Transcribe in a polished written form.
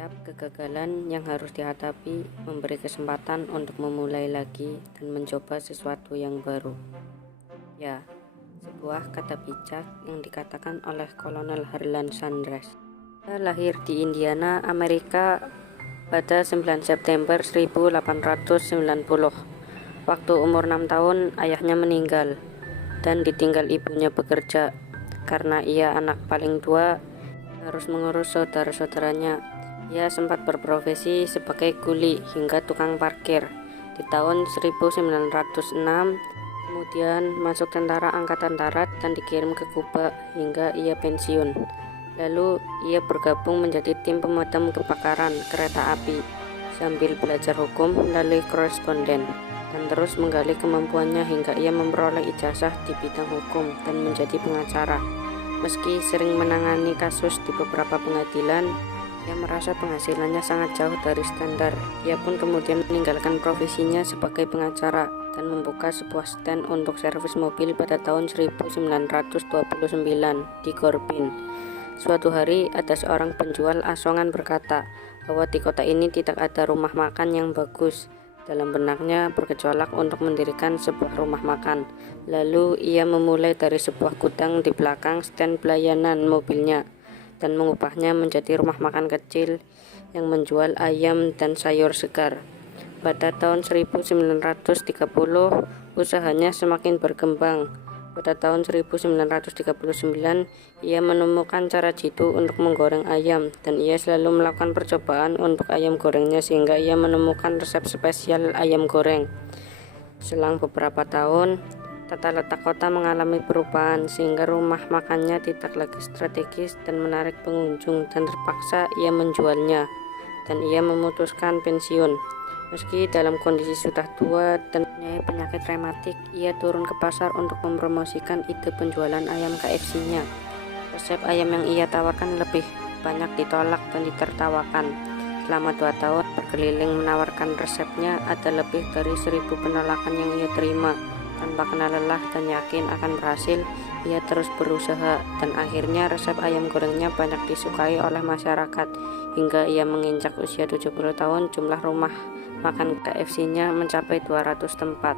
Setiap kegagalan yang harus dihadapi memberi kesempatan untuk memulai lagi dan mencoba sesuatu yang baru. Ya, sebuah kata bijak yang dikatakan oleh Kolonel Harlan Sanders. Dia lahir di Indiana, Amerika pada 9 September 1890. Waktu umur 6 tahun, ayahnya meninggal dan ditinggal ibunya bekerja. Karena ia anak paling tua, harus mengurus saudara-saudaranya. Ia sempat berprofesi sebagai kuli hingga tukang parkir di tahun 1906, kemudian masuk tentara angkatan darat dan dikirim ke Kuba hingga ia pensiun. Lalu ia bergabung menjadi tim pemadam kebakaran kereta api sambil belajar hukum melalui koresponden dan terus menggali kemampuannya hingga ia memperoleh ijazah di bidang hukum dan menjadi pengacara. Meski sering menangani kasus di beberapa pengadilan, ia merasa penghasilannya sangat jauh dari standar. Ia pun kemudian meninggalkan profesinya sebagai pengacara dan membuka sebuah stand untuk servis mobil pada tahun 1929 di Corbin. Suatu hari ada seorang penjual asongan berkata bahwa di kota ini tidak ada rumah makan yang bagus. Dalam benaknya bergejolak untuk mendirikan sebuah rumah makan. Lalu ia memulai dari sebuah gudang di belakang stand pelayanan mobilnya dan mengubahnya menjadi rumah makan kecil yang menjual ayam dan sayur segar. Pada tahun 1930, usahanya semakin berkembang. Pada tahun 1939, ia menemukan cara jitu untuk menggoreng ayam, dan ia selalu melakukan percobaan untuk ayam gorengnya sehingga ia menemukan resep spesial ayam goreng. Selang beberapa tahun, tata letak kota mengalami perubahan sehingga rumah makannya tidak lagi strategis dan menarik pengunjung, dan terpaksa ia menjualnya dan ia memutuskan pensiun. Meski dalam kondisi sudah tua dan mempunyai penyakit rematik, ia turun ke pasar untuk mempromosikan ide penjualan ayam KFC-nya. Resep ayam yang ia tawarkan lebih banyak ditolak dan ditertawakan. Selama 2 tahun berkeliling menawarkan resepnya, ada lebih dari 1.000 penolakan yang ia terima. Tanpa kenal lelah dan yakin akan berhasil, ia terus berusaha dan akhirnya resep ayam gorengnya banyak disukai oleh masyarakat. Hingga ia menginjak usia 70 tahun, jumlah rumah makan KFC-nya mencapai 200 tempat.